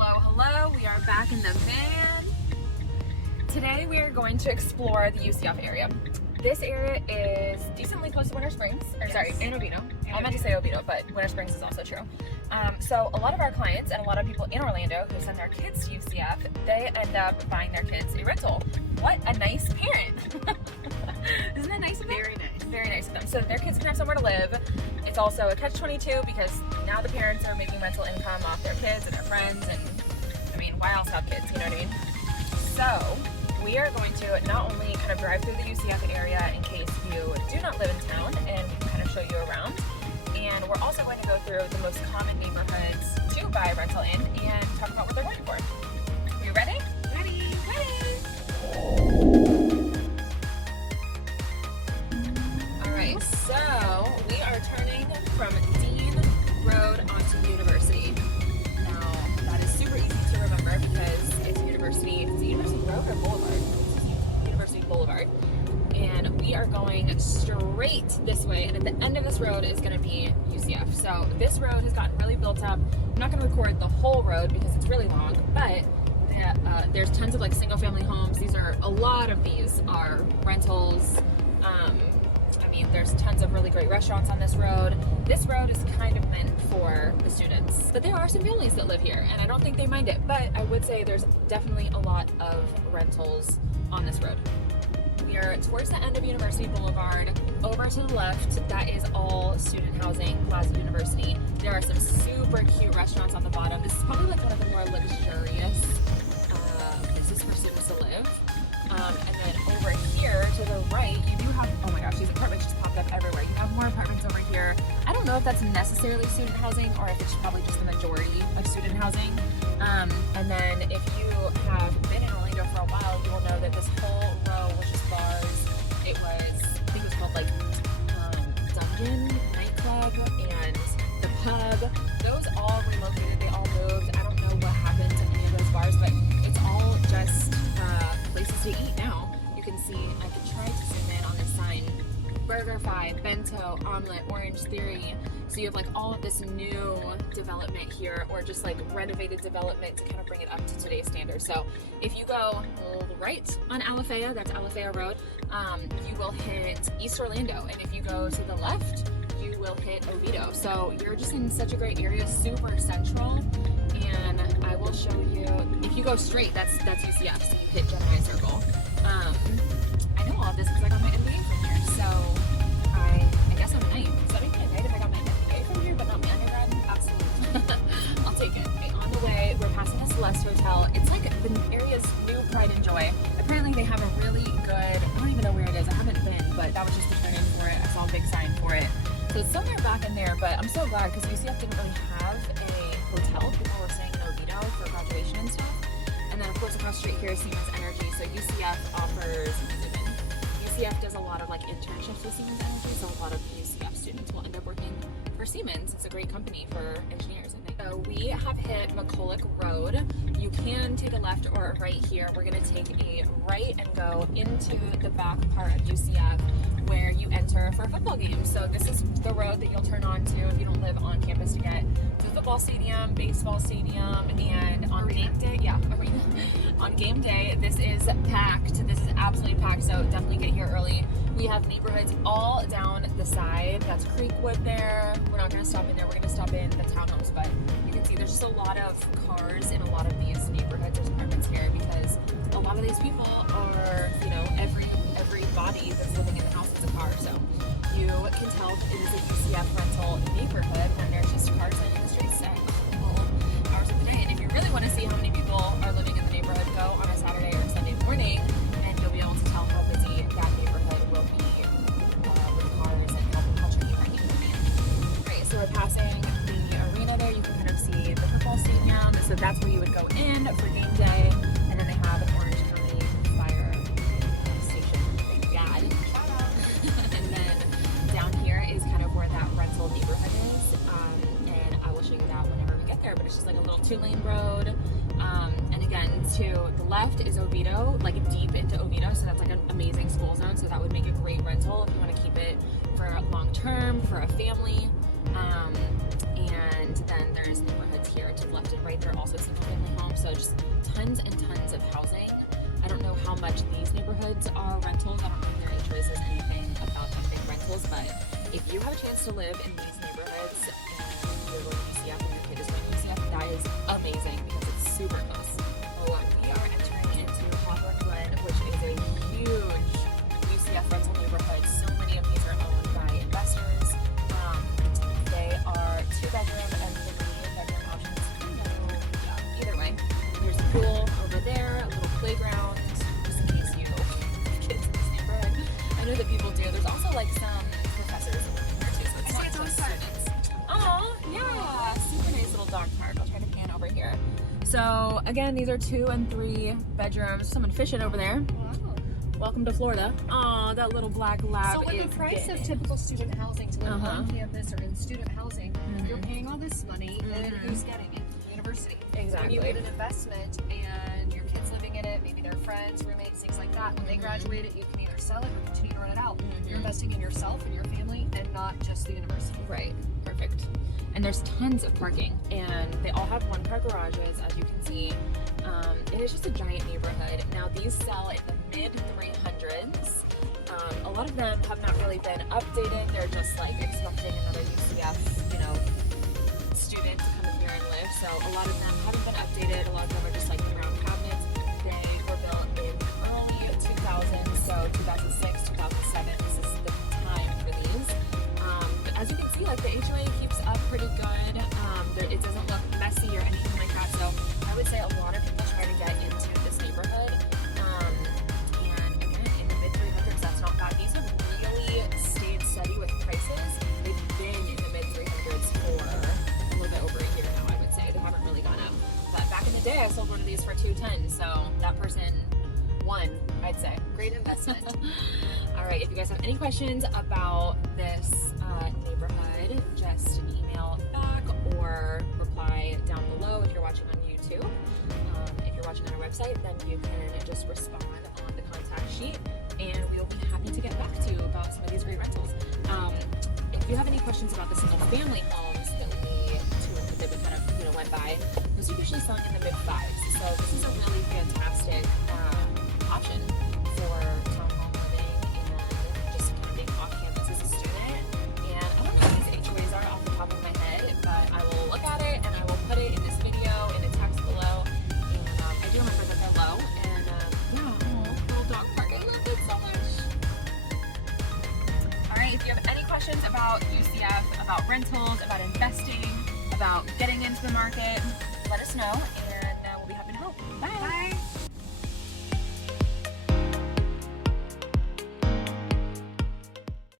Hello, we are back in the van. Today we are going to explore the UCF area. This area is decently close to Winter Springs, and Oviedo. I meant to say Oviedo, but Winter Springs is also true. So a lot of our clients and a lot of people in Orlando who send their kids to UCF, they end up buying their kids a rental. What a nice parent. Isn't that nice of them? Very nice. Very nice of them. So their kids can have somewhere to live. It's also a catch-22 because now the parents are making rental income off their kids and their friends, and I mean, why else have kids, you know what I mean? So we are going to not only kind of drive through the UCF area in case you do not live in town and kind of show you around, and we're also going to go through the most common neighborhoods to buy rental in and talk about what they're going for. You ready? Ready. Alright, so we are turning from Dean Road onto University. Now, that is super easy to remember because it's University Road or Boulevard? It's University Boulevard. And we are going straight this way, and at the end of this road is going to be UCF. So this road has gotten really built up. I'm not going to record the whole road because it's really long, but there's tons of like single family homes. A lot of these are rentals. There's tons of really great restaurants on this road. This road is kind of meant for the students, but there are some families that live here, and I don't think they mind it, but I would say there's definitely a lot of rentals on this road. We are towards the end of University Boulevard. Over to the left, that is all student housing, Plaza University. There are some super cute restaurants on the bottom. This is probably like one of the more luxurious places for students to live. And then over here to the right, you do have, oh my gosh, these apartments just popped up everywhere. You have more apartments over here. I don't know if that's necessarily student housing or if it's probably just the majority of student housing. And then if you have been in Orlando for a while, you will know that this whole row was just bars. I think it was called like Dungeon Nightclub and the Pub. Those all relocated, they all moved. I don't know what happened to any of those bars, but it's all just places to eat now. You can see, I could try to zoom in on this sign. BurgerFi, Bento, Omelet, Orange Theory. So you have like all of this new development here, or just like renovated development to kind of bring it up to today's standards. So if you go right on Alafaya, that's Alafaya Road, you will hit East Orlando. And if you go to the left, you will hit Oviedo. So you're just in such a great area, super central. And I will show you, if you go straight, that's UCF, so you hit Gemini Circle. I know all of this because I got my MBA from here, so I guess I'm a knight. Does that make me a knight if I got my MBA from here but not my undergrad? Absolutely. I'll take it. Okay, on the way, we're passing the Celeste Hotel. It's like the area's new pride and joy. Apparently they have a really good, I don't even know where it is, I haven't been, but that was just the turn-in for it. I saw a big sign for it. So it's somewhere back in there, but I'm so glad because UCF didn't really have a hotel. People were staying in Oviedo for graduation and stuff. And then of course across the street here is Siemens Energy. So UCF offers, UCF does a lot of like internships with Siemens Energy. So a lot of UCF students will end up working for Siemens. It's a great company for engineers, I think. So we have hit McCulloch Road. You can take a left or a right here. We're gonna take a right and go into the back part of UCF where you enter for a football game. So this is the road that you'll turn on to if you don't live on campus to get to the football stadium, baseball stadium, and on game day, arena. On game day, this is packed. This is absolutely packed, so definitely get here early. We have neighborhoods all down the side. That's Creekwood there. We're not gonna stop in there, we're gonna stop in the townhomes, but you can see there's just a lot of cars in a lot of these neighborhoods. There's apartments here because a lot of these people are, every body that's living in the house is a car. So you can tell it is a UCF rental neighborhood when there's just cars in the streets at all hours of the day. And if you really want to see how many people are living in the neighborhood, go on a Saturday or Sunday morning and you'll be able to tell how busy that neighborhood will be with cars and how tricky parking will be. Great, so we're passing the arena there. You can kind of see the football stadium. So that's where you would go in for game day. And then they have an Orange County Fire station. Thank God. And then down here is kind of where that rental neighborhood is. And I will show you that whenever we get there. But it's just like a little 2-lane road. And again, to the left is Oviedo, like deep into Oviedo. So that's like an amazing school zone. So that would make a great rental if you want to keep it for long term, for a family. And then there's neighborhoods here to the left and right. They're also single family So just tons and tons of housing. I don't know how much these neighborhoods are rentals. I don't think their HOA says anything about them being rentals, but if you have a chance to live in these neighborhoods and you're going to UCF and your kid is going to UCF, that is amazing because it's super close. We are entering into Hawthorne Glen, which is a huge UCF rental neighborhood. So many of these are owned by investors. They are 2-bedroom and 3-bedroom options. Either way. There's a pool over there, a little playground, just in case you have kids in this neighborhood. I know that people do. There's also like some professors living here too, so it's not just students. Oh, yeah, super nice little dog park. I'll try to pan over here. So again, these are 2 and 3 bedrooms. Someone fishing over there. Wow. Welcome to Florida. Oh, that little black lab. So with the price of typical student housing to live on campus or in student housing, you're paying all this money, and who's getting it? The university. Exactly. When you get an investment and your kids living in it, maybe their friends, roommates, things like that, when they graduate it, you can either sell it or continue to rent it out. You're investing in yourself and your family and not just the university. Right. Perfect. And there's tons of parking, and they all have one-car garages, as you can see. It is just a giant neighborhood. Now, these sell in the mid-300s. A lot of them have not really been updated. They're just like expecting another UCF, student to come in here and live. So a lot of them haven't been updated. A lot of them are just like round cabinets. They were built in early 2000s, so 2006, 2007. This is the time for these. But as you can see, like the HOA keeps up pretty good. It doesn't look messy or anything like that. So I would say a lot of people try to get into this neighborhood. And again, in the mid-300s, that's not bad. These have really stayed steady with prices. They've been in the mid-300s for a little bit over a year now, I would say. They haven't really gone up. But back in the day, I sold one of these for $210. So that person won, I'd say. Great investment. All right, if you guys have any questions about this neighborhood, just email back or reply down below if you're watching on YouTube. If you're watching on our website, then you can just respond on the contact sheet, and we will be happy to get back to you about some of these great rentals. If you have any questions about the single-family homes that we kind of went by, those are usually selling in the mid-5s. So this is a really fantastic option for townhome living and just kind of being off campus as a student. And I don't know what these HOAs are off the top of my head, but I will look at it and I will put it in this video in a text below. And I do remember that they're low. And little dog park. I love it so much. All right, if you have any questions about UCF, about rentals, about investing, about getting into the market, let us know.